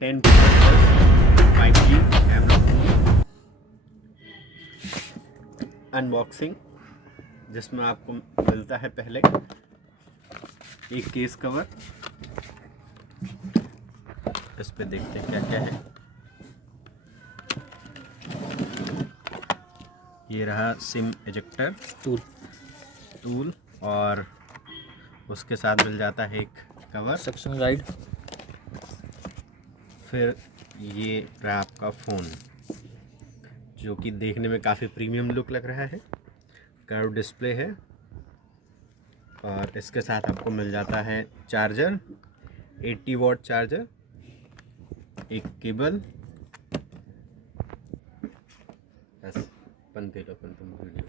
10 plus 5G AMOLED unboxing, जिसमें आपको मिलता है पहले एक केस कवर। इस पे देखते हैं क्या क्या है। ये रहा सिम एजेक्टर टूल और उसके साथ मिल जाता है एक कवर, सेक्शन गाइड। फिर ये रहा आपका फ़ोन, जो कि देखने में काफ़ी प्रीमियम लुक लग रहा है। कर्व डिस्प्ले है और इसके साथ आपको मिल जाता है चार्जर, 80 वॉट चार्जर, एक केबल। बस पंते लो तुम video.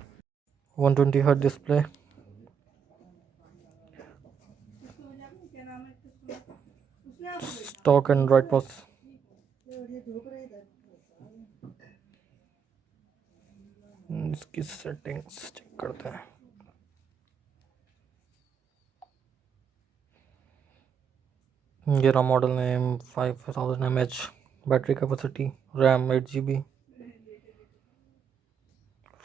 120 hertz display, stock Android plus. इसकी सेटिंग्स चेक करते हैं। ये रहा model name, 5000 mAh, battery capacity, RAM 8 GB,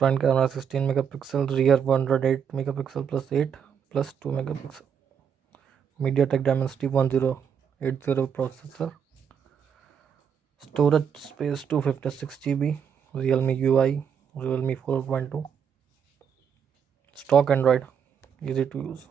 front camera 16 megapixel, rear 108 megapixel plus 8 plus 2 megapixel, mediatek dimensity 1080 processor, storage space 256 GB, Realme UI, Realme 4.2, स्टॉक एंड्रॉइड, easy to use।